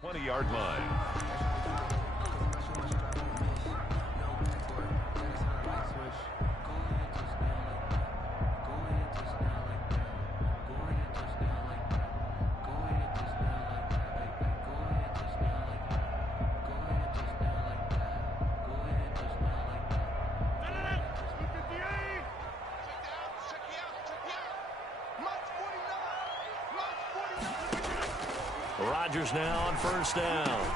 20-yard line. Rodgers now on first down.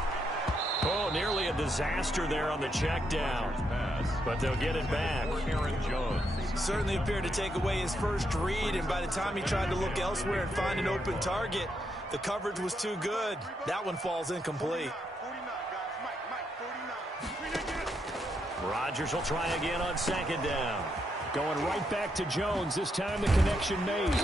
Oh, nearly a disaster there on the check down. But they'll get it back. Aaron Jones. Certainly appeared to take away his first read, and by the time he tried to look elsewhere and find an open target, the coverage was too good. That one falls incomplete. Rodgers will try again on second down. Going right back to Jones. This time the connection made.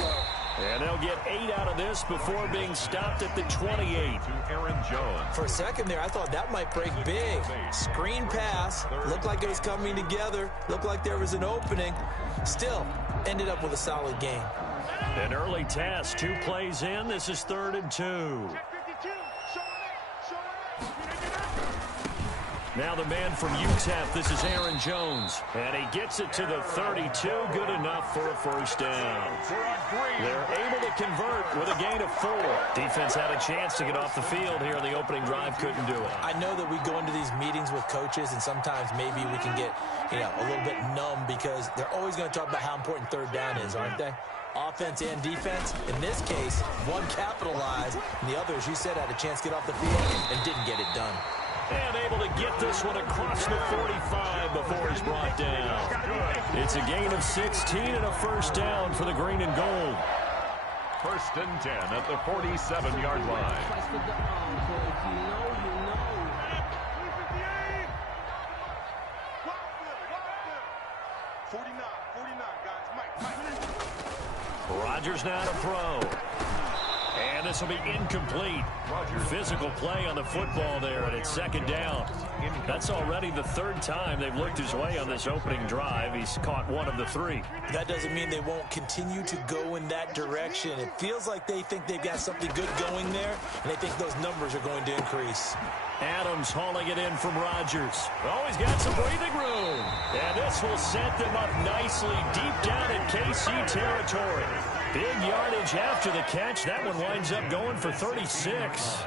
And they'll get 8 out of this before being stopped at the 28. To Aaron Jones. For a second there, I thought that might break big. Screen pass. Looked like it was coming together. Looked like there was an opening. Still, ended up with a solid game. An early test. 2 plays in. This is 3rd and 2. Now the man from UTEP, this is Aaron Jones. And he gets it to the 32, good enough for a first down. They're able to convert with a gain of 4. Defense had a chance to get off the field here in the opening drive, couldn't do it. I know that we go into these meetings with coaches, and sometimes maybe we can get, a little bit numb because they're always going to talk about how important third down is, aren't they? Offense and defense. In this case, one capitalized, and the other, as you said, had a chance to get off the field and didn't get it done. And able to get this one across the 45 before he's brought down. It's a gain of 16 and a first down for the green and gold. 1st and 10 at the 47-yard line. 49, guys. Rodgers now to throw. And this will be incomplete. Physical play on the football there, and it's 2nd down. That's already the 3rd time they've looked his way on this opening drive. He's caught 1 of the 3. That doesn't mean they won't continue to go in that direction. It feels like they think they've got something good going there, and they think those numbers are going to increase. Adams hauling it in from Rodgers. Oh, he's got some breathing room. And this will set them up nicely deep down in KC territory. Big yardage after the catch. That one winds up going for 36.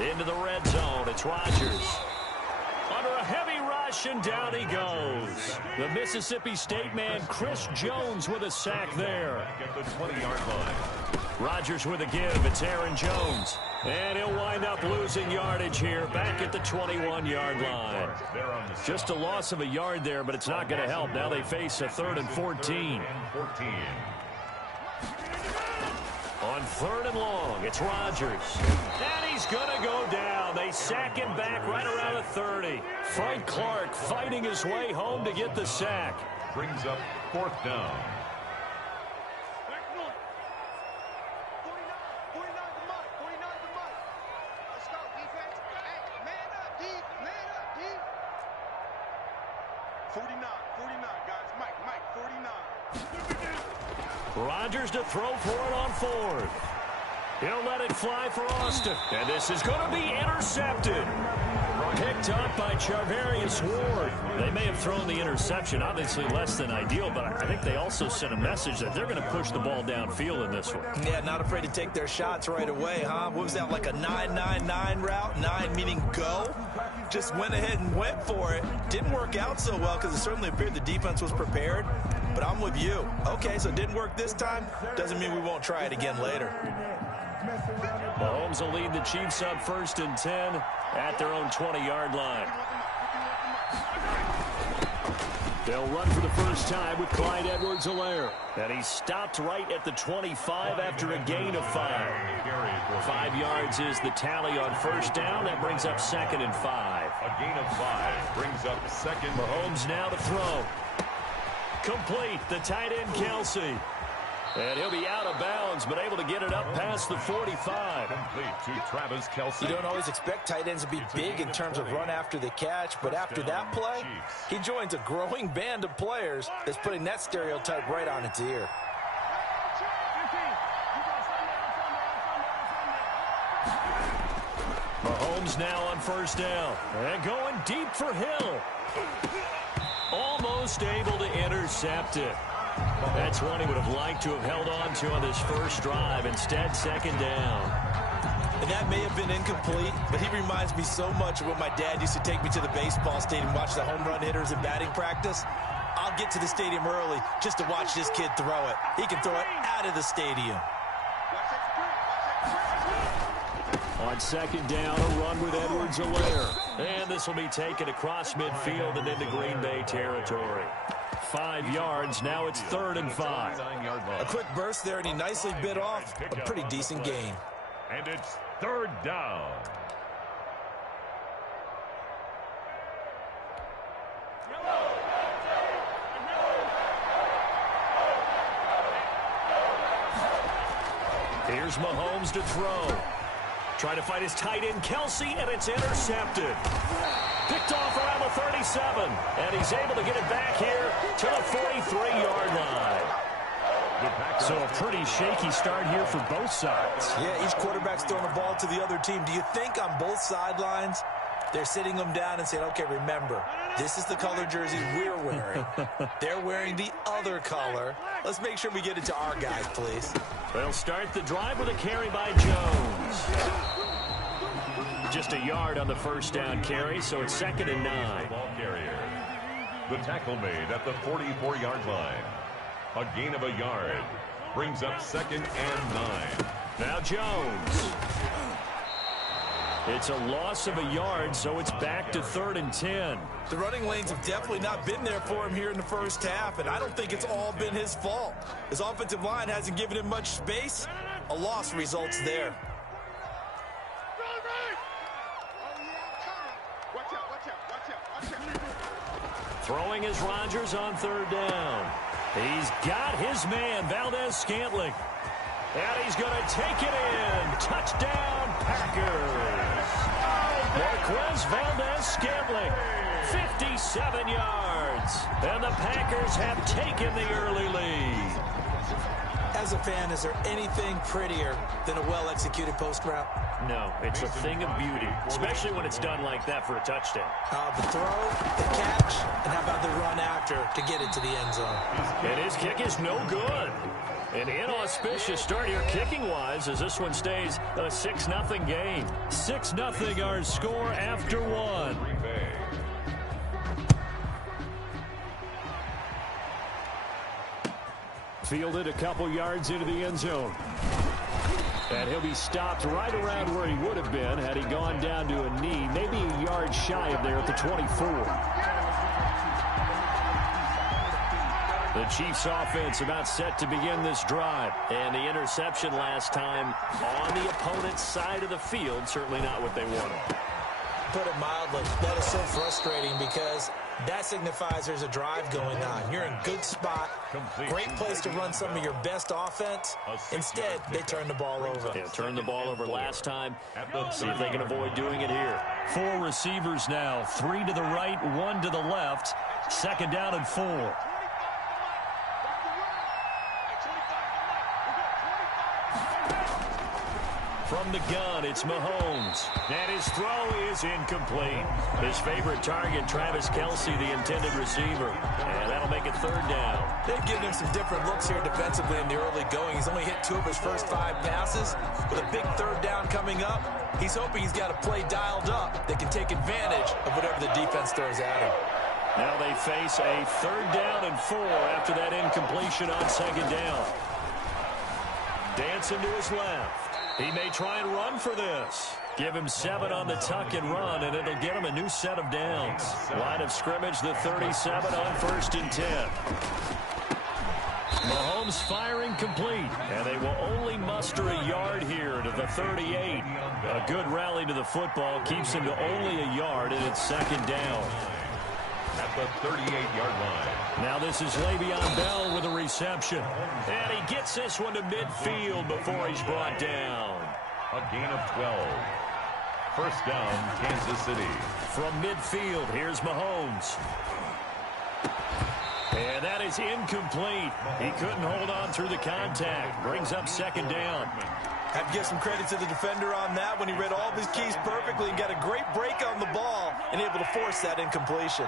Into the red zone. It's Rodgers. Under a heavy rush, and down he goes. The Mississippi State man, Chris Jones, with a sack there. At the 20-yard line. Rodgers with a give. It's Aaron Jones. And he'll wind up losing yardage here back at the 21-yard line. Just a loss of a yard there, but it's not going to help. Now they face a 3rd and 14. On 3rd and long, it's Rodgers. And he's going to go down. They sack him back right around the 30. Frank Clark fighting his way home to get the sack. Brings up 4th down. Rodgers to throw for it on 4th. He'll let it fly for Austin. And this is going to be intercepted. Picked up by Charvarius Ward. They may have thrown the interception, obviously less than ideal, but I think they also sent a message that they're going to push the ball downfield in this one. Yeah, not afraid to take their shots right away, huh? What was that, like a 9-9-9 route? 9 meaning go? Just went ahead and went for it. Didn't work out so well because it certainly appeared the defense was prepared. But I'm with you. Okay, so it didn't work this time. Doesn't mean we won't try it again later. Mahomes will lead the Chiefs up 1st and 10 at their own 20-yard line. They'll run for the first time with Clyde Edwards-Helaire. And he's stopped right at the 25 after a gain of 5. 5 yards is the tally on first down. That brings up 2nd and 5. A gain of 5 brings up 2nd. Mahomes now to throw. Complete. The tight end, Kelsey. And he'll be out of bounds, but able to get it up past the 45. Complete to Travis Kelsey. You don't always expect tight ends to be big in terms of run after the catch, but after that play, he joins a growing band of players that's putting that stereotype right on its ear. Mahomes now on first down. And going deep for Hill. Almost able to intercept it. That's one he would have liked to have held on to on this first drive. Instead, second down. And that may have been incomplete, but he reminds me so much of when my dad used to take me to the baseball stadium, watch the home run hitters in batting practice. I'll get to the stadium early just to watch this kid throw it. He can throw it out of the stadium. On second down, a run with Edwards-Helaire. And this will be taken across midfield and into Green Bay territory. 5 yards. Now it's 3rd and 5. A quick burst there, and he nicely bit off a pretty decent gain. And it's 3rd down. Here's Mahomes to throw. Trying to find his tight end, Kelsey, and it's intercepted. Picked off around the 37, and he's able to get it back here to the 43-yard line. So a pretty shaky start here for both sides. Yeah, each quarterback's throwing the ball to the other team. Do you think on both sidelines they're sitting them down and saying, okay, remember, this is the color jersey we're wearing. They're wearing the other color. Let's make sure we get it to our guys, please. They'll start the drive with a carry by Jones. Just a yard on the first down carry, so it's 2nd and 9. Ball carrier. The tackle made at the 44-yard line. A gain of a yard. Brings up 2nd and 9. Now Jones. It's a loss of a yard, so it's back to 3rd and 10. The running lanes have definitely not been there for him here in the first half, and I don't think it's all been his fault. His offensive line hasn't given him much space. A loss results there. Throwing is Rodgers on 3rd down. He's got his man, Valdez-Scantling. And he's going to take it in. Touchdown, Packers. Marquez Valdez-Scantling, 57 yards. And the Packers have taken the early lead. As a fan, is there anything prettier than a well-executed post route? No, it's a thing of beauty, especially when it's done like that for a touchdown. The throw, the catch, and how about the run after to get it to the end zone? And his kick is no good. An inauspicious start here kicking-wise as this one stays a 6-0 game. 6-0 our score after 1. Fielded a couple yards into the end zone. And he'll be stopped right around where he would have been had he gone down to a knee, maybe a yard shy of there at the 24. The Chiefs offense about set to begin this drive. And the interception last time on the opponent's side of the field, certainly not what they wanted. Put it mildly, that is so frustrating because that signifies there's a drive going on. You're in good spot, great place to run some of your best offense. Instead, they turn the ball over. Yeah, turned the ball over last time. See if they can avoid doing it here. 4 receivers now, 3 to the right, 1 to the left. 2nd down and 4. From the gun, it's Mahomes. And his throw is incomplete. His favorite target, Travis Kelsey, the intended receiver. And that'll make it 3rd down. They've given him some different looks here defensively in the early going. He's only hit 2 of his first 5 passes. With a big 3rd down coming up, he's hoping he's got a play dialed up that can take advantage of whatever the defense throws at him. Now they face a 3rd down and 4 after that incompletion on 2nd down. Dancing to his left. He may try and run for this. Give him 7 on the tuck and run, and it'll get him a new set of downs. Line of scrimmage, the 37 on 1st and 10. Mahomes firing complete, and they will only muster a yard here to the 38. A good rally to the football keeps him to only a yard, and it's 2nd down. At the 38-yard line. Now this is Le'Veon Bell with a reception. And he gets this one to midfield before he's brought down. A gain of 12. First down, Kansas City. From midfield, here's Mahomes. And that is incomplete. He couldn't hold on through the contact. Brings up 2nd down. Have to give some credit to the defender on that when he read all of his keys perfectly and got a great break on the ball and able to force that incompletion.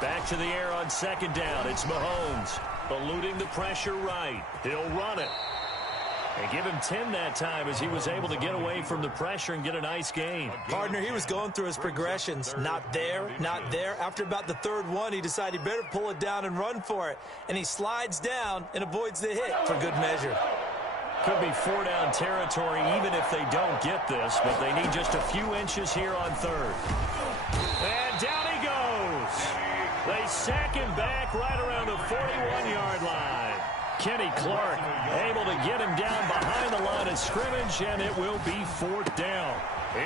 Back to the air on second down. It's Mahomes eluding the pressure right. He'll run it. And give him 10 that time as he was able to get away from the pressure and get a nice gain. Partner, he was going through his progressions. Not there, not there. After about the third one, he decided he better pull it down and run for it. And he slides down and avoids the hit for good measure. Could be 4-down territory even if they don't get this, but they need just a few inches here on third. And down he goes. They sack him back right around the 41-yard line. Kenny Clark able to get him down behind the line of scrimmage, and it will be 4th down.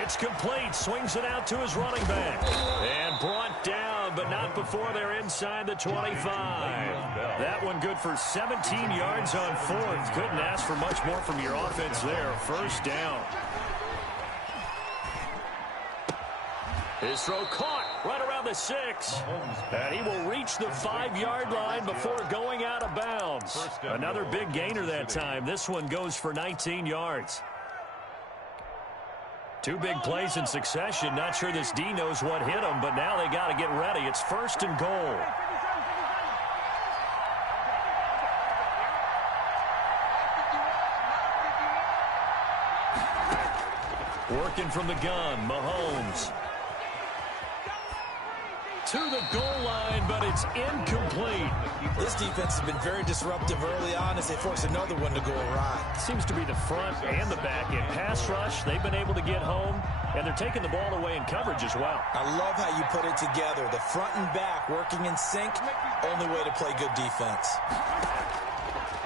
It's complete. Swings it out to his running back. And brought down, but not before they're inside the 25. That one good for 17 yards on 4th. Couldn't ask for much more from your offense there. 1st down. His throw caught right around the 6. And he will reach the 5-yard line before going out of bounds. Another big gainer that time. This one goes for 19 yards. 2 big plays in succession. Not sure this D knows what hit him, but now they got to get ready. It's 1st and goal. Working from the gun, Mahomes. To the goal line, but it's incomplete. This defense has been very disruptive early on as they force another one to go awry. Seems to be the front and the back end. Pass rush, they've been able to get home, and they're taking the ball away in coverage as well. I love how you put it together. The front and back working in sync, only way to play good defense.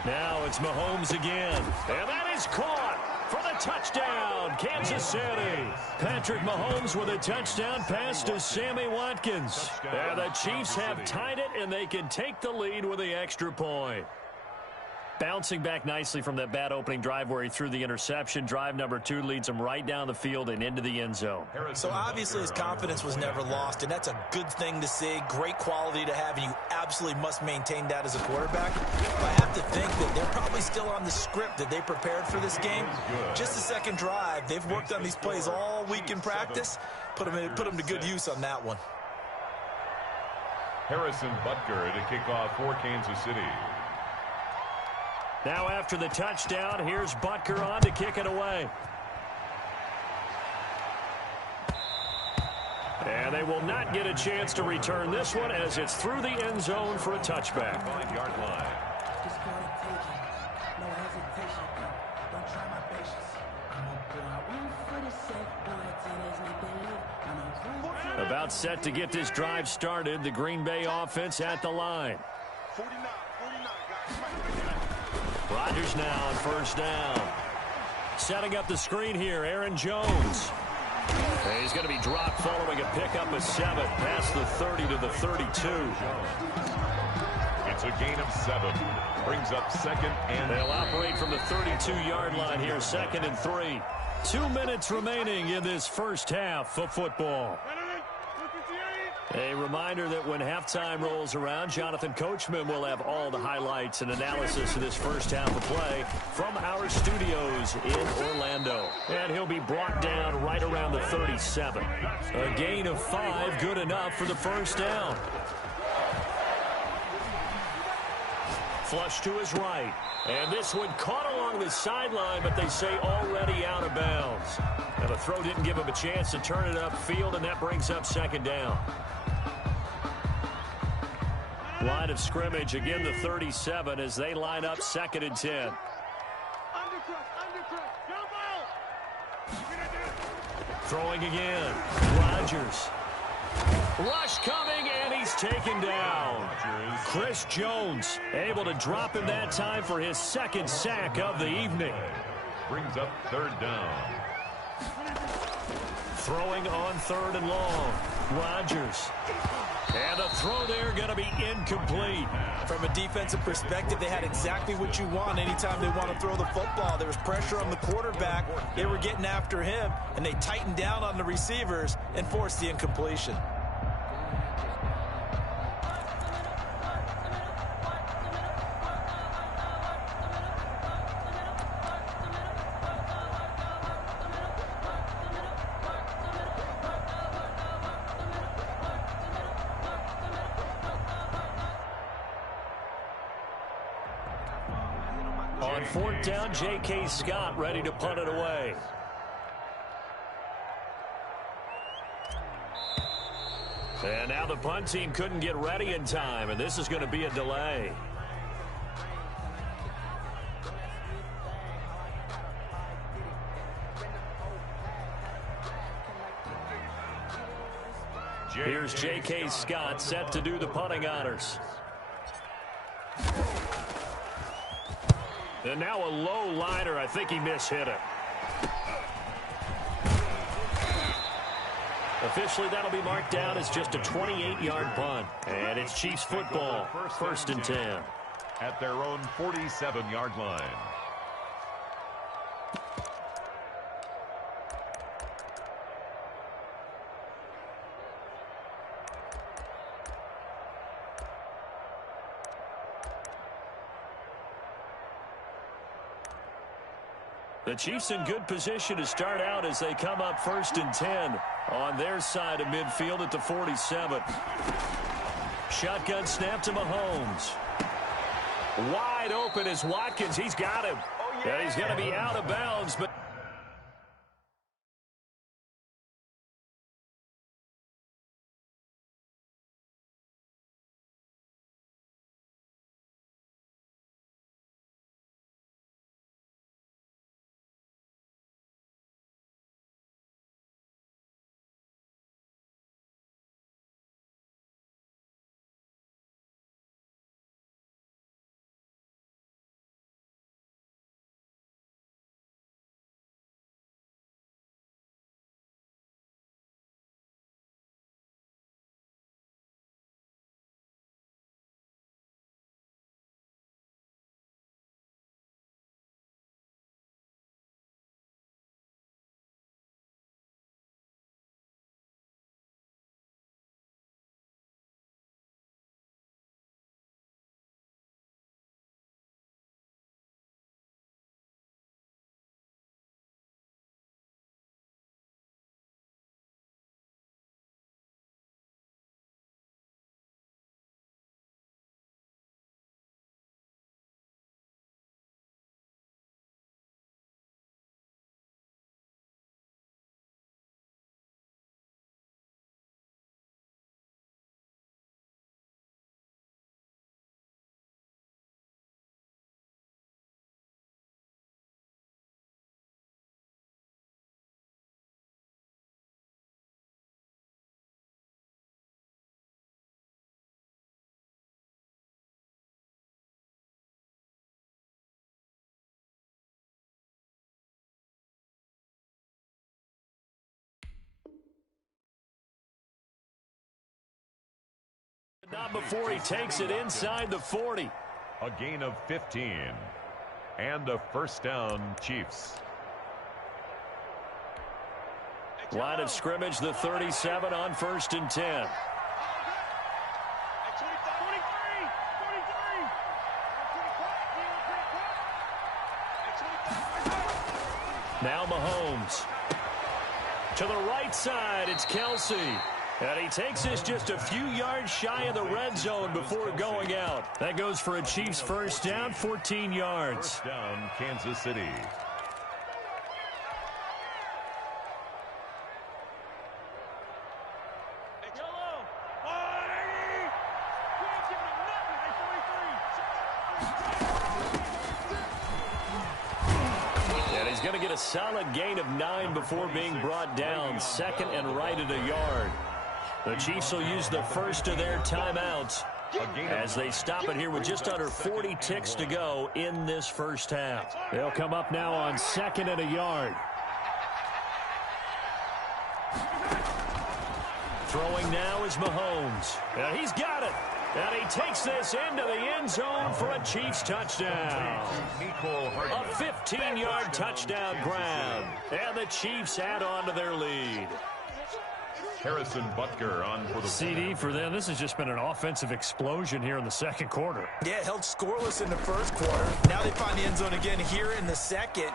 Now it's Mahomes again, and that is caught for the touchdown, Kansas City. Patrick Mahomes with a touchdown pass to Sammy Watkins. And the Chiefs have tied it, and they can take the lead with the extra point. Bouncing back nicely from that bad opening drive where he threw the interception. Drive number 2 leads him right down the field and into the end zone. So obviously his confidence was never lost, and that's a good thing to see. Great quality to have, and you absolutely must maintain that as a quarterback. But I have to think that they're probably still on the script that they prepared for this game. Just the second drive. They've worked on these plays all week in practice. Put them to good use on that one. Harrison Butker to kick off for Kansas City. Now after the touchdown, here's Butker on to kick it away. And they will not get a chance to return this one as it's through the end zone for a touchback. 5-yard line. About set to get this drive started. The Green Bay offense at the line. Rodgers now on 1st down. Setting up the screen here, Aaron Jones. And he's going to be dropped following a pickup of 7 past the 30 to the 32. It's a gain of 7. Brings up 2nd and they'll operate from the 32-yard line here, 2nd and 3. 2 minutes remaining in this first half of football. A reminder that when halftime rolls around, Jonathan Coachman will have all the highlights and analysis of this first half of play from our studios in Orlando. And he'll be brought down right around the 37. A gain of 5, good enough for the 1st down. Flush to his right. And this one caught along the sideline, but they say already out of bounds. And the throw didn't give him a chance to turn it upfield, and that brings up 2nd down. Line of scrimmage, again the 37 as they line up 2nd and 10. Throwing again. Rodgers. Rush coming, and he's taken down. Chris Jones able to drop him that time for his 2nd sack of the evening. Brings up 3rd down. Throwing on 3rd and long. Rodgers. And the throw there going to be incomplete. From a defensive perspective, they had exactly what you want anytime they want to throw the football. There was pressure on the quarterback. They were getting after him, and they tightened down on the receivers and forced the incompletion. On fourth down, J.K. Scott ready to punt it away. And now the punt team couldn't get ready in time, and this is going to be a delay. Here's J.K. Scott set to do the punting honors. And now a low liner. I think he mishit it. Officially, that'll be marked down as just a 28-yard punt. And it's Chiefs football, 1st and 10. At their own 47-yard line. The Chiefs in good position to start out as they come up 1st and 10 on their side of midfield at the 47. Shotgun snap to Mahomes. Wide open is Watkins. He's got him. And he's going to be out of bounds, but not before he takes it inside the 40. A gain of 15. And a 1st down, Chiefs. Line of scrimmage, the 37 on 1st and 10. Now Mahomes. To the right side, it's Kelsey. And he takes this just a few yards shy of the red zone before going out. That goes for a Chiefs 1st down, 14 yards. 1st down, Kansas City. And he's going to get a solid gain of 9 before being brought down. 2nd and right at a yard. The Chiefs will use the first of their timeouts as they stop it here with just under 40 ticks to go in this 1st half. They'll come up now on 2nd and a yard. Throwing now is Mahomes. And he's got it. And he takes this into the end zone for a Chiefs touchdown. A 15-yard touchdown grab. And the Chiefs add on to their lead. Harrison Butker on for the CD for them. This has just been an offensive explosion here in the second quarter. Yeah, held scoreless in the first quarter. Now they find the end zone again here in the second.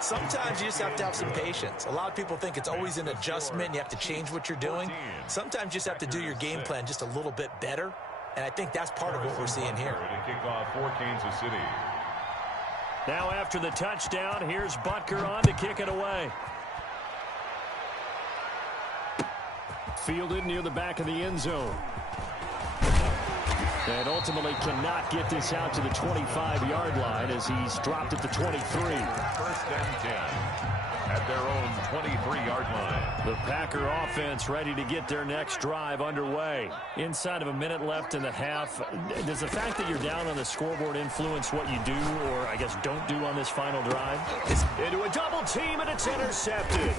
Sometimes you just have to have some patience. A lot of people think it's always an adjustment. And you have to change what you're doing. Sometimes you just have to do your game plan just a little bit better. And I think that's part of what we're seeing here. To kick off for Kansas City. Now after the touchdown, here's Butker on to kick it away. Fielded near the back of the end zone. And ultimately cannot get this out to the 25-yard line as he's dropped at the 23. First and 10 at their own 23-yard line. The Packer offense ready to get their next drive underway. Inside of a minute left in the half, does the fact that you're down on the scoreboard influence what you do or, I guess, don't do on this final drive? Into a double team, and it's intercepted.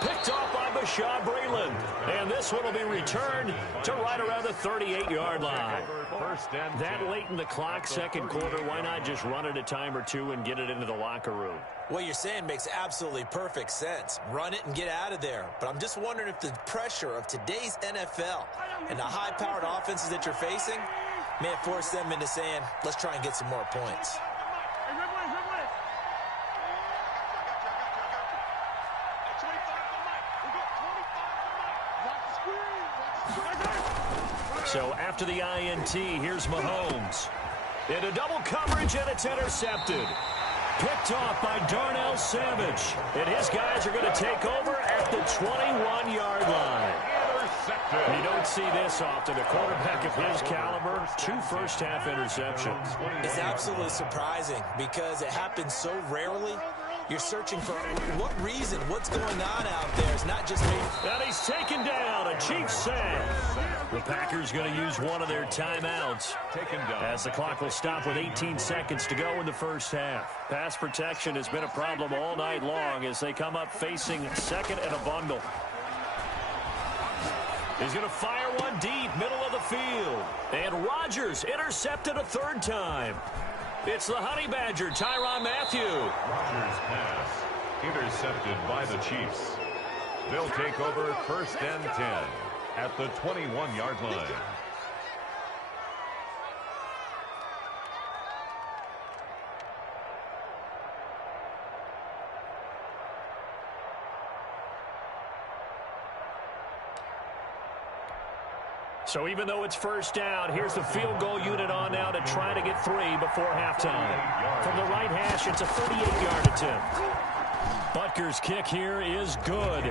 Picked off by Bashaud Breeland. And this one will be returned to right around the 38-yard line. That late in the clock, second quarter, why not just run it a time or two and get it into the locker room? What you're saying makes absolutely perfect sense. Run it and get out of there. But I'm just wondering if the pressure of today's NFL and the high-powered offenses that you're facing may have forced them into saying, let's try and get some more points. So after the INT, here's Mahomes. Into double coverage, and it's intercepted. Picked off by Darnell Savage. And his guys are going to take over at the 21-yard line. You don't see this often. A quarterback of his caliber, 2 first-half interceptions. It's absolutely surprising because it happens so rarely. You're searching for what reason, what's going on out there. It's not just me. And he's taken down. A Chiefs sack. The Packers going to use one of their timeouts as the clock will stop with 18 seconds to go in the first half. Pass protection has been a problem all night long as they come up facing second and a bundle. He's going to fire one deep, middle of the field. And Rodgers intercepted a third time. It's the Honey Badger, Tyrann Mathieu. Rodgers' pass intercepted by the Chiefs. They'll take over first and 10 at the 21-yard line. So even though it's first down, here's the field goal unit on now to try to get 3 before halftime. From the right hash, it's a 38-yard attempt. Butker's kick here is good.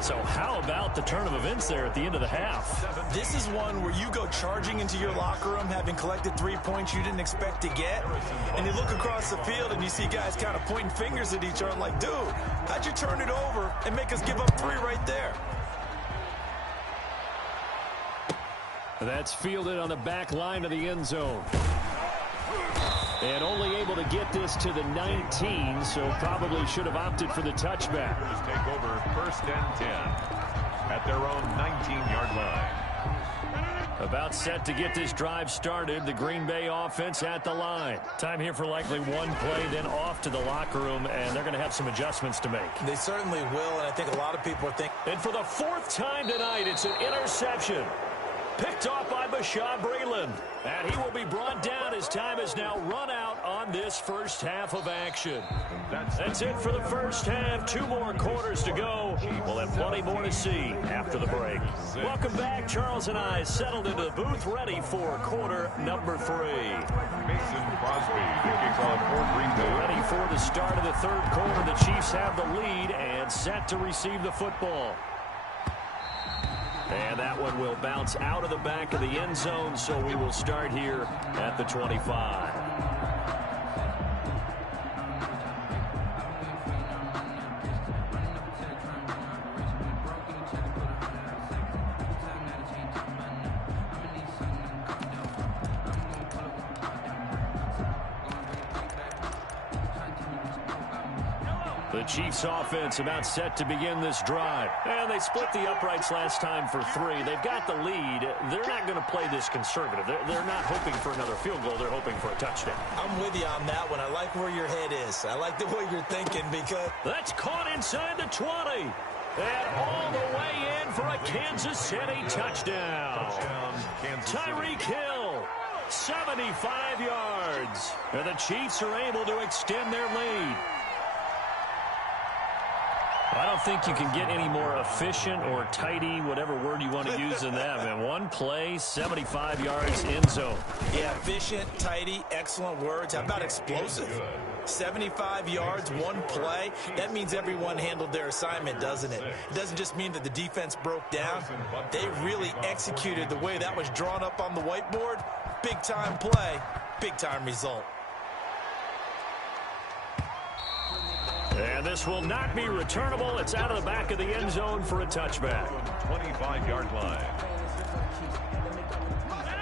So how about the turn of events there at the end of the half? This is one where you go charging into your locker room having collected 3 points you didn't expect to get, and you look across the field and you see guys kind of pointing fingers at each other like, dude, how'd you turn it over and make us give up 3 right there? That's fielded on the back line of the end zone. And only able to get this to the 19, so probably should have opted for the touchback. Take over first and 10 at their own 19-yard line. About set to get this drive started. The Green Bay offense at the line. Time here for likely one play, then off to the locker room, and they're going to have some adjustments to make. They certainly will, and I think a lot of people are thinking. And for the 4th time tonight, it's an interception. Picked off by Bashaud Breeland. And he will be brought down as time is now run out on this first half of action. That's it for the first half. 2 more quarters to go. We'll have plenty more to see after the break. Welcome back. Charles and I settled into the booth ready for quarter number 3. Mason Crosby kicks off for Green Bay. Ready for the start of the third quarter. The Chiefs have the lead and set to receive the football. And that one will bounce out of the back of the end zone, so we will start here at the 25. The Chiefs offense about set to begin this drive. And they split the uprights last time for 3. They've got the lead. They're not going to play this conservative. They're not hoping for another field goal. They're hoping for a touchdown. I'm with you on that one. I like where your head is. I like the way you're thinking because... That's caught inside the 20. And all the way in for a Kansas City touchdown. Tyreek Hill, 75 yards. And the Chiefs are able to extend their lead. I don't think you can get any more efficient or tidy, whatever word you want to use in that. Man, one play, 75 yards, end zone. Yeah, efficient, tidy, excellent words. How about explosive? 75 yards, one play. That means everyone handled their assignment, doesn't it? It doesn't just mean that the defense broke down. They really executed the way that was drawn up on the whiteboard. Big-time play, big-time result. And this will not be returnable. It's out of the back of the end zone for a touchback. 25-yard line.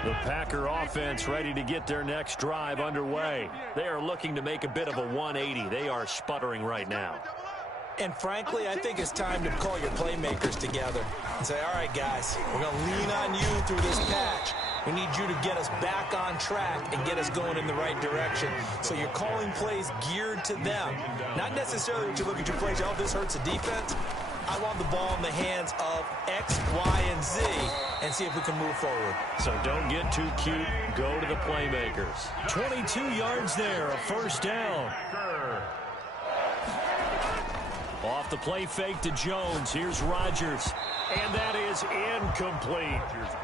The Packer offense ready to get their next drive underway. They are looking to make a bit of a 180. They are sputtering right now. And frankly, I think it's time to call your playmakers together and say, all right, guys, we're going to lean on you through this patch. We need you to get us back on track and get us going in the right direction. So you're calling plays geared to them. Not necessarily that you look at your plays, oh, this hurts the defense. I want the ball in the hands of X, Y, and Z and see if we can move forward. So don't get too cute. Go to the playmakers. 22 yards there, a first down. Off the play fake to Jones. Here's Rodgers. And that is incomplete.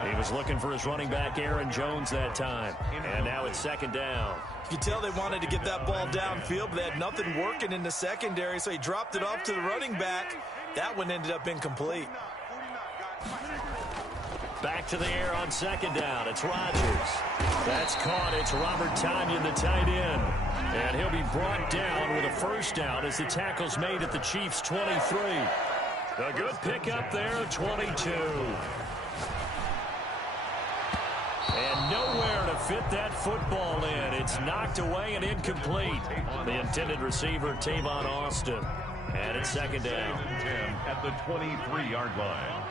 He was looking for his running back, Aaron Jones, that time. And now it's second down. You can tell they wanted to get that ball downfield, but they had nothing working in the secondary, so he dropped it off to the running back. That one ended up incomplete. Back to the air on second down. It's Rodgers. That's caught. It's Robert Tonyan, the tight end. And he'll be brought down with a first down as the tackle's made at the Chiefs' 23. A good pickup there, 22. And nowhere to fit that football in. It's knocked away and incomplete. The intended receiver, Tavon Austin. And it's second down. At the 23-yard line.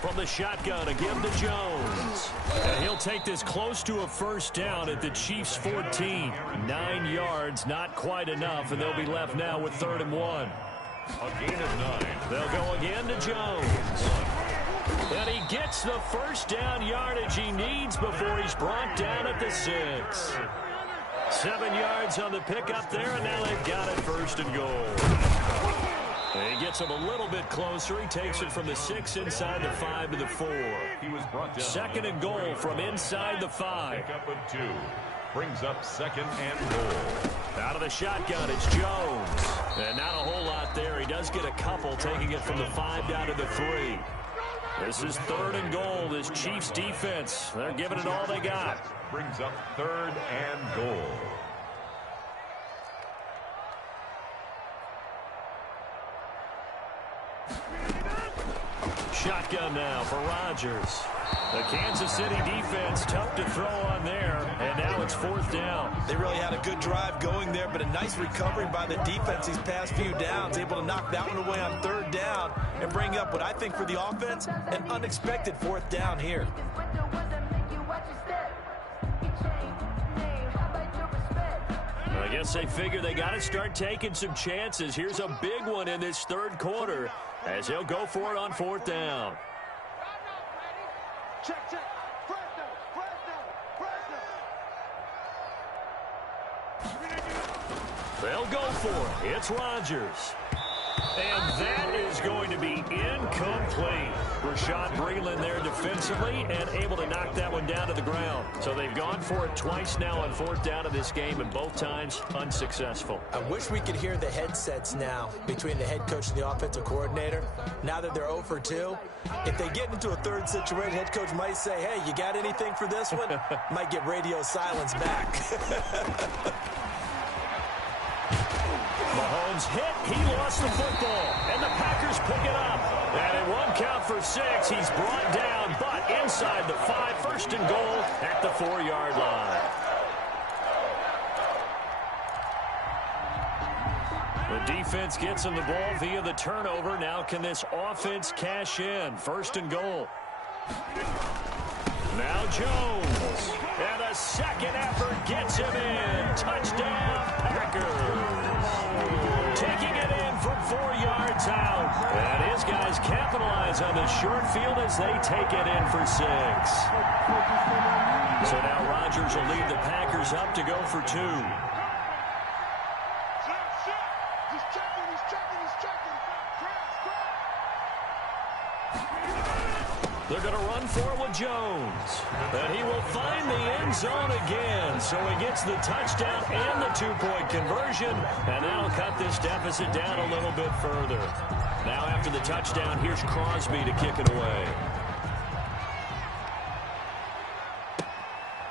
From the shotgun, a give to Jones. And he'll take this close to a first down at the Chiefs' 14. 9 yards, not quite enough, and they'll be left now with 3rd and 1. A gain of 9. They'll go again to Jones. And he gets the first down yardage he needs before he's brought down at the 6. 7 yards on the pickup there, and now they've got it 1st and goal. He gets him a little bit closer. He takes it from the 6 inside the 5 to the 4. He was brought down. 2nd and goal from inside the 5. Pickup of 2. Brings up 2nd and goal. Out of the shotgun, it's Jones. And not a whole lot there. He does get a couple, taking it from the 5 down to the 3. This is 3rd and goal. This Chiefs defense, they're giving it all they got. Brings up 3rd and goal. Shotgun now for Rodgers. The Kansas City defense tough to throw on there, and now it's 4th down. They really had a good drive going there, but a nice recovery by the defense these past few downs, able to knock that one away on 3rd down and bring up what I think for the offense, an unexpected 4th down here. I guess they figure they got to start taking some chances. Here's a big one in this 3rd quarter as he'll go for it on 4th down. They'll go for it. It's Rodgers. And that is going to be incomplete. Rashad Breeland there defensively and able to knock that one down to the ground. So they've gone for it twice now on 4th down in this game, and both times unsuccessful. I wish we could hear the headsets now between the head coach and the offensive coordinator. Now that they're 0 for 2, if they get into a 3rd situation, head coach might say, hey, you got anything for this one? Might get radio silence back. Mahomes hit. He lost the football, and the Packers pick it up. And it won't count for 6. He's brought down, but inside the 5, 1st and goal at the 4-yard line. The defense gets him the ball via the turnover. Now can this offense cash in? 1st and goal. Now Jones. And a second effort gets him in. Touchdown, Packers. Taking it in from 4 yards out. And his guys capitalize on the short field as they take it in for 6. So now Rodgers will lead the Packers up to go for 2. They're going to run for it with Jones. And he will find the end zone again. So he gets the touchdown and the 2-point conversion. And that'll cut this deficit down a little bit further. Now after the touchdown, here's Crosby to kick it away.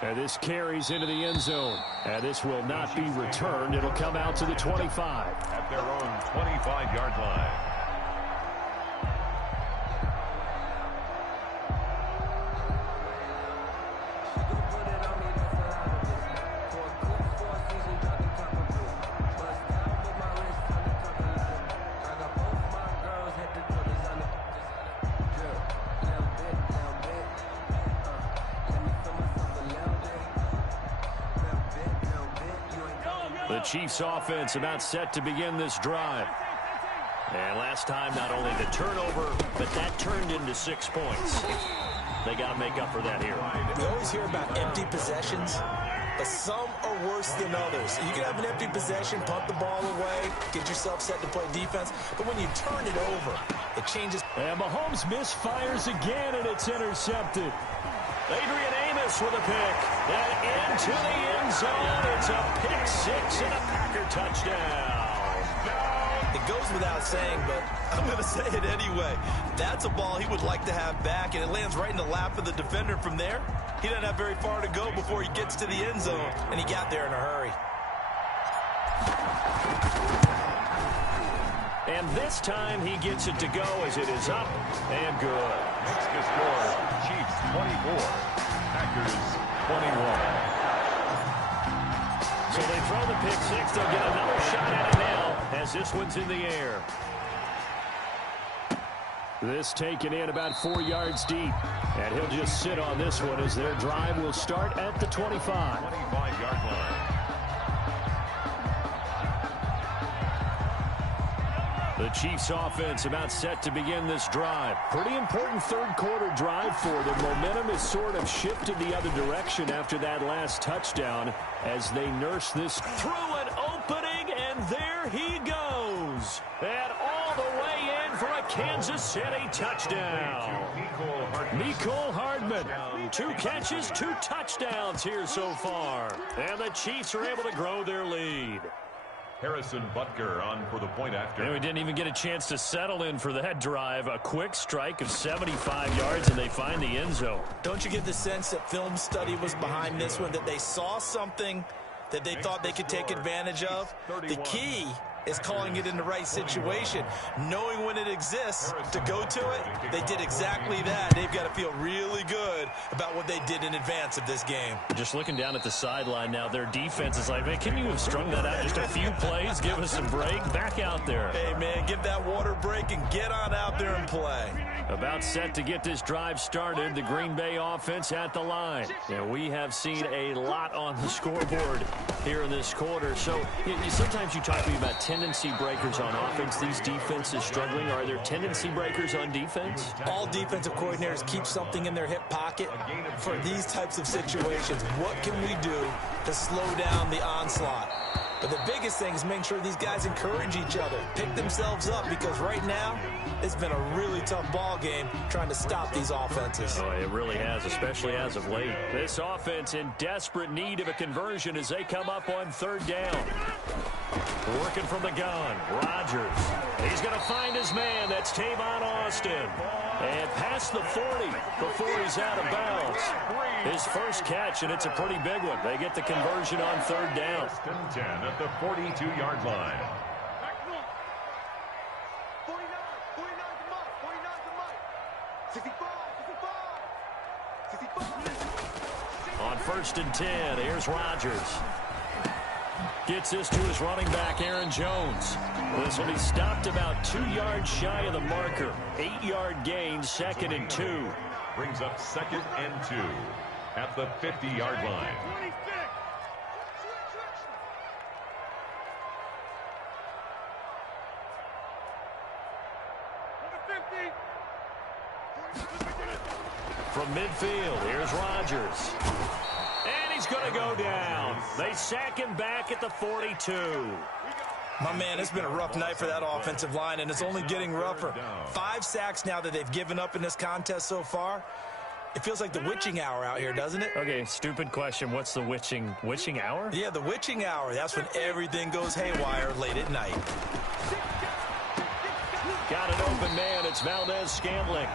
And this carries into the end zone. And this will not be returned. It'll come out to the 25. At their own 25-yard line. The Chiefs offense about set to begin this drive. And last time, not only the turnover, but that turned into 6 points. They got to make up for that here. We always hear about empty possessions, but some are worse than others. You can have an empty possession, punt the ball away, get yourself set to play defense, but when you turn it over, it changes. And Mahomes misfires again, and it's intercepted. Adrian Amos with a pick. And into the end zone. It's a pick 6 and a Packer touchdown. It goes without saying, but I'm going to say it anyway. That's a ball he would like to have back, and it lands right in the lap of the defender from there. He doesn't have very far to go before he gets to the end zone, and he got there in a hurry. And this time he gets it to go as it is up and good. Makes the score Chiefs 24, Packers 21. So they throw the pick 6. They'll get another shot at it now as this one's in the air. This taken in about 4 yards deep. And he'll just sit on this one as their drive will start at the 25. 25-yard line. The Chiefs offense about set to begin this drive. Pretty important third-quarter drive for them. Momentum is sort of shifted the other direction after that last touchdown as they nurse this through an opening, and there he goes. And all the way in for a Kansas City touchdown. Mecole Hardman. 2 catches, 2 touchdowns here so far. And the Chiefs are able to grow their lead. Harrison Butker on for the point after. And we didn't even get a chance to settle in for that drive. A quick strike of 75 yards, and they find the end zone. Don't you get the sense that film study was behind this one, that they saw something that they thought they could take advantage of? The key is calling it in the right situation, knowing when it exists to go to it. They did exactly that. They've got to feel really good about what they did in advance of this game. Just looking down at the sideline now, their defense is like, man, can you have strung that out just a few plays? Give us a break. Back out there. Hey, man, give that water break and get on out there and play. About set to get this drive started, the Green Bay offense at the line. And we have seen a lot on the scoreboard here in this quarter. So sometimes you talk to me about tendency breakers on offense. These defenses struggling. Are there tendency breakers on defense? All defensive coordinators keep something in their hip pocket for these types of situations. What can we do to slow down the onslaught? But the biggest thing is making sure these guys encourage each other, pick themselves up, because right now it's been a really tough ball game trying to stop these offenses. Oh, it really has, especially as of late. This offense in desperate need of a conversion as they come up on 3rd down. Working from the gun, Rodgers. He's going to find his man. That's Tavon Austin. And past the 40 before he's out of bounds. His first catch, and it's a pretty big one. They get the conversion on 3rd down. 10 at the 42-yard line. On 1st and 10, here's Rodgers. Gets this to his running back, Aaron Jones. This will be stopped about 2 yards shy of the marker. 8-yard gain, 2nd and 2. Brings up 2nd and 2 at the 50-yard line. From midfield, here's Rodgers. And he's going to go down. They sack him back at the 42. My man, it's been a rough night for that offensive line, and it's only getting rougher. 5 sacks now that they've given up in this contest so far. It feels like the witching hour out here, doesn't it? Okay, stupid question. What's the witching hour? Yeah, the witching hour. That's when everything goes haywire late at night. Got an open man. It's Valdez-Scantling.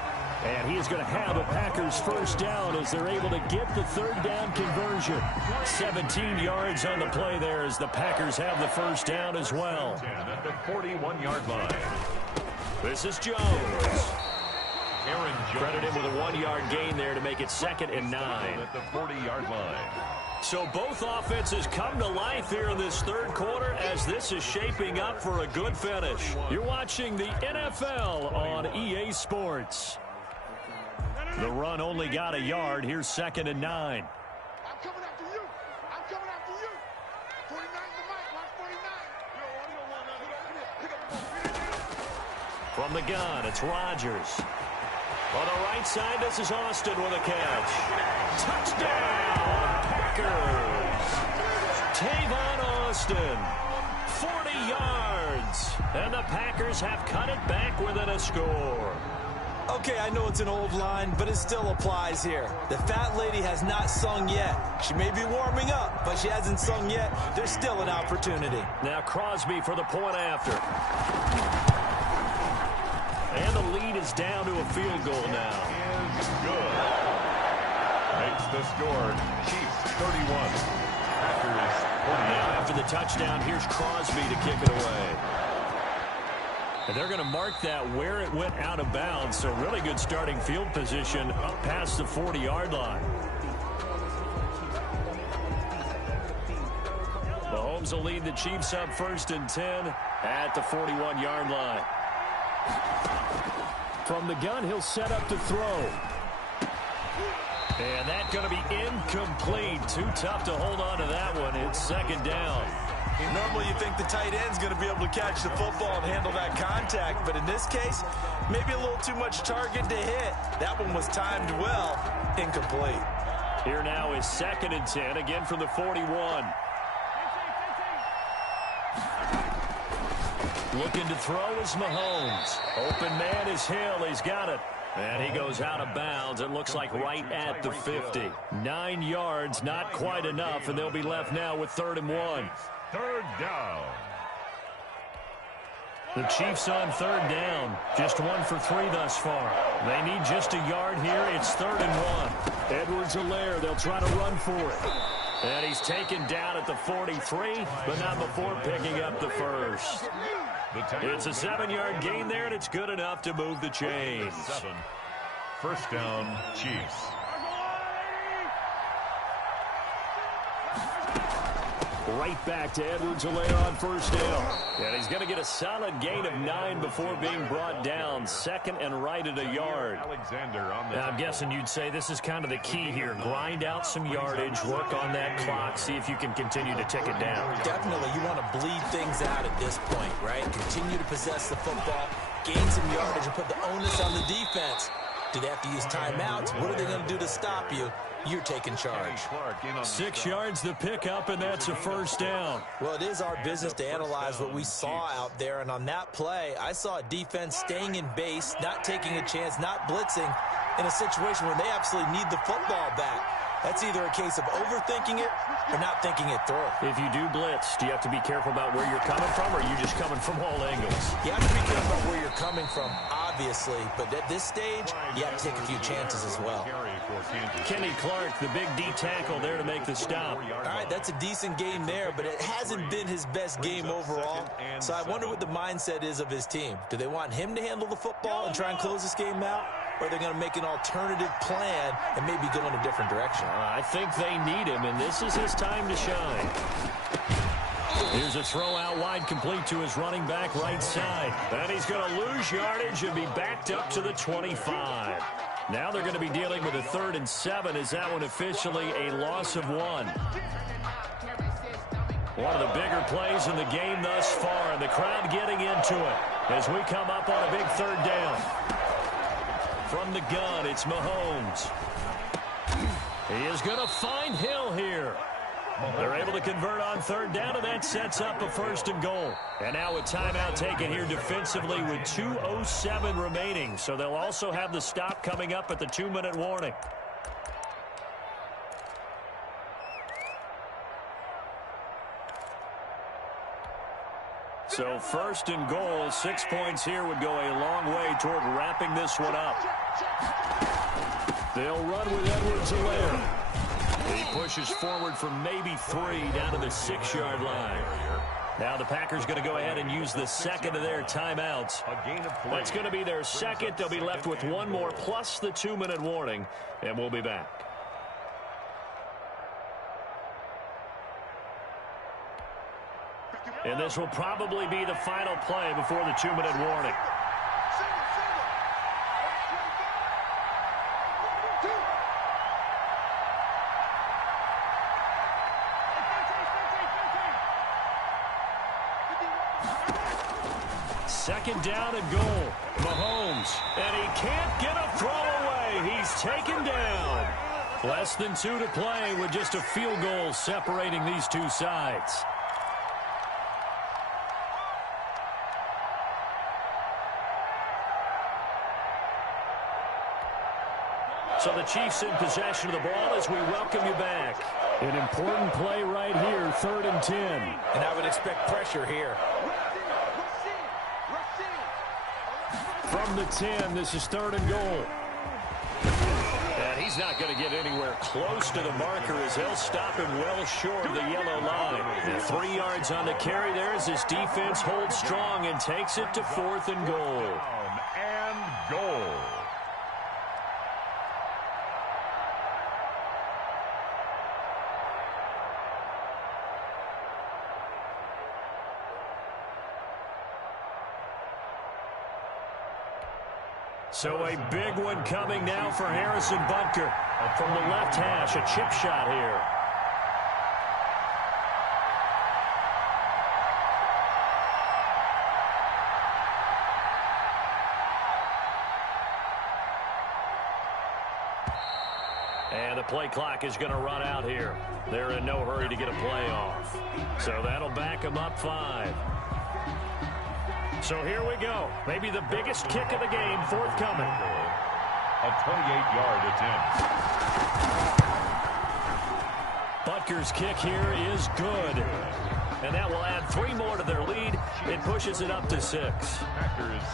And he is going to have a Packers first down as they're able to get the 3rd down conversion. 17 yards on the play there as the Packers have the first down as well. At the 41-yard line. This is Jones. Aaron Jones. Credit him with a 1-yard gain there to make it 2nd and 9. At the 40-yard line. So both offenses come to life here in this 3rd quarter as this is shaping up for a good finish. You're watching the NFL on EA Sports. The run only got a yard. Here's 2nd and 9. I'm coming after you. I'm coming after you. 49 the mic. Watch 49. From the gun, it's Rodgers. On the right side, this is Austin with a catch. Touchdown, Packers. Tavon Austin, 40 yards. And the Packers have cut it back within a score. Okay, I know it's an old line, but it still applies here. The fat lady has not sung yet. She may be warming up, but she hasn't sung yet. There's still an opportunity. Now Crosby for the point after. And the lead is down to a field goal now. Is good. Makes the score. Chiefs 31. Packers 49. Now after the touchdown, here's Crosby to kick it away. And they're going to mark that where it went out of bounds. So really good starting field position up past the 40-yard line. Mahomes will lead the Chiefs up 1st and 10 at the 41-yard line. From the gun, he'll set up to throw. And that's going to be incomplete. Too tough to hold on to that one. It's 2nd down. Normally you think the tight end's going to be able to catch the football and handle that contact, but in this case, maybe a little too much target to hit. That one was timed well. Incomplete. Here now is 2nd and 10, again from the 41. Looking to throw is Mahomes. Open man is Hill. He's got it. And he goes out of bounds. It looks like right at the 50. 9 yards, not quite enough, and they'll be left now with 3rd and 1. 3rd down. The Chiefs on 3rd down. Just 1 for 3 thus far. They need just a yard here. It's 3rd and 1. Edwards-Helaire, they'll try to run for it. And he's taken down at the 43, but not before picking up the first. It's a 7-yard gain there, and it's good enough to move the chains. 1st down, Chiefs. Right back to Edwards-Helaire on 1st down. And he's going to get a solid gain of 9 before being brought down. 2nd and right at a yard. Alexander on the. Now, I'm guessing you'd say this is kind of the key here. Grind out some yardage, work on that clock, see if you can continue to tick it down. Definitely, you want to bleed things out at this point, right? Continue to possess the football, gain some yardage, and put the onus on the defense. Do they have to use timeouts? What are they going to do to stop you? You're taking charge. 6 yards to pick up, and that's a 1st down. Well, it is our business to analyze what we saw out there, and on that play, I saw a defense staying in base, not taking a chance, not blitzing, in a situation where they absolutely need the football back. That's either a case of overthinking it or not thinking it through. If you do blitz, do you have to be careful about where you're coming from, or are you just coming from all angles? You have to be careful about where you're coming from, obviously, but at this stage, you have to take a few chances as well. Kenny Clark, the big D tackle there to make the stop. All right, that's a decent game there, but it hasn't been his best game overall. So I wonder what the mindset is of his team. Do they want him to handle the football and try and close this game out? or they're going to make an alternative plan and maybe go in a different direction. I think they need him, and this is his time to shine. Here's a throw out wide, complete to his running back right side. And he's going to lose yardage and be backed up to the 25. Now they're going to be dealing with a 3rd and 7. Is that one officially a loss of 1? One of the bigger plays in the game thus far, and the crowd getting into it as we come up on a big 3rd down. From the gun, it's Mahomes. He is going to find Hill here. They're able to convert on 3rd down, and that sets up a 1st and goal. And now a timeout taken here defensively with 2:07 remaining. So they'll also have the stop coming up at the 2-minute warning. So 1st and goal, 6 points here would go a long way toward wrapping this one up. They'll run with Edwards-Helaire. He pushes forward for maybe 3 down to the 6-yard line. Now the Packers going to go ahead and use the 2nd of their timeouts. That's going to be their 2nd. They'll be left with 1 more plus the 2-minute warning, and we'll be back. And this will probably be the final play before the 2-minute warning. Second down and goal. Mahomes. And he can't get a throw away. He's taken down. Less than 2 to play with just a field goal separating these two sides. So the Chiefs in possession of the ball as we welcome you back. An important play right here, 3rd and 10. And I would expect pressure here. From the 10, this is 3rd and goal. And he's not going to get anywhere close to the marker as they'll stop him well short of the yellow line. And 3 yards on the carry there as this defense holds strong and takes it to 4th and goal. And goal. So a big one coming now for Harrison Butker. From the left hash, a chip shot here. And the play clock is going to run out here. They're in no hurry to get a play off. So that'll back them up 5. So here we go. Maybe the biggest kick of the game forthcoming. A 28-yard attempt. Butker's kick here is good. And that will add 3 more to their lead. It pushes it up to 6.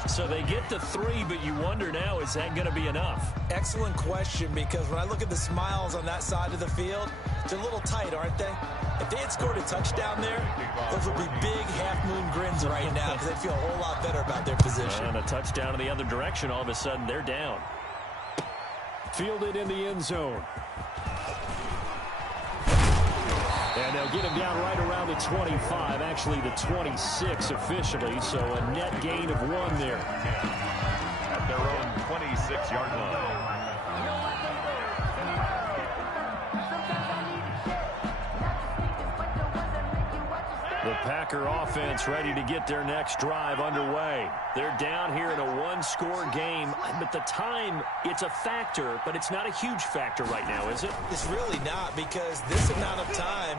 So they get to 3, but you wonder now, is that going to be enough? Excellent question, because when I look at the smiles on that side of the field, they're a little tight, aren't they? If they had scored a touchdown there, those would be big half-moon grins right now because they'd feel a whole lot better about their position. And a touchdown in the other direction, all of a sudden they're down. Fielded in the end zone. And they'll get him down right around the 25, actually the 26 officially, so a net gain of 1 there. At their own 26-yard line. The Packer offense ready to get their next drive underway. They're down here in a 1-score game. But the time, it's a factor, but it's not a huge factor right now, is it? It's really not, because this amount of time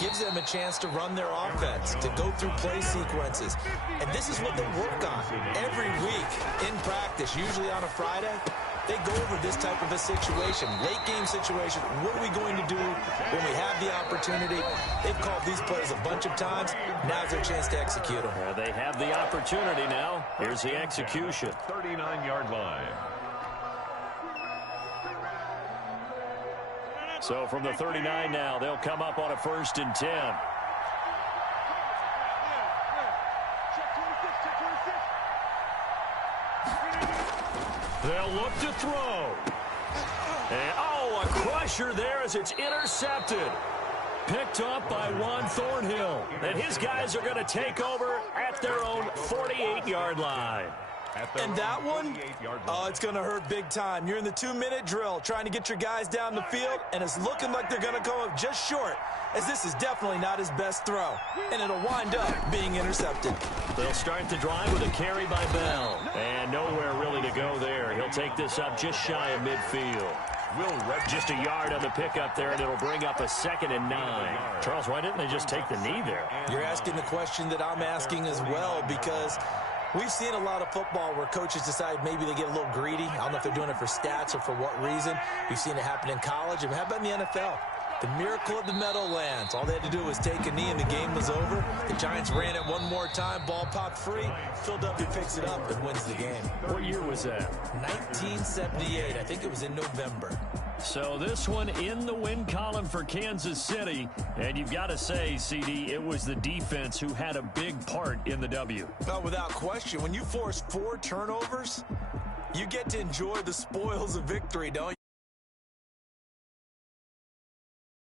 gives them a chance to run their offense, to go through play sequences. And this is what they work on every week in practice, usually on a Friday. They go over this type of a situation, late game situation. What are we going to do when we have the opportunity? They've called these plays a bunch of times. Now's their chance to execute them. They have the opportunity now. Here's the execution. 39-yard line. So from the 39 now, they'll come up on a 1st and 10. They'll look to throw. And, oh, a crusher there as it's intercepted. Picked up by Juan Thornhill. And his guys are going to take over at their own 48-yard line. And that one, oh, it's going to hurt big time. You're in the 2-minute drill trying to get your guys down the field, and it's looking like they're going to come up just short, as this is definitely not his best throw. And it'll wind up being intercepted. They'll start the drive with a carry by Bell. And nowhere really to go there. He'll take this up just shy of midfield. Just a yard on the pickup there, and it'll bring up a 2nd and 9. Charles, why didn't they just take the knee there? You're asking the question that I'm asking as well, because we've seen a lot of football where coaches decide maybe they get a little greedy. I don't know if they're doing it for stats or for what reason. We've seen it happen in college. And how about in the NFL? The miracle of the Meadowlands. All they had to do was take a knee and the game was over. The Giants ran it one more time. Ball popped free. Philadelphia picks it up and wins the game. What year was that? 1978. I think it was in November. So this one in the win column for Kansas City. And you've got to say, CD, it was the defense who had a big part in the W. Oh, without question. When you force 4 turnovers, you get to enjoy the spoils of victory, don't you?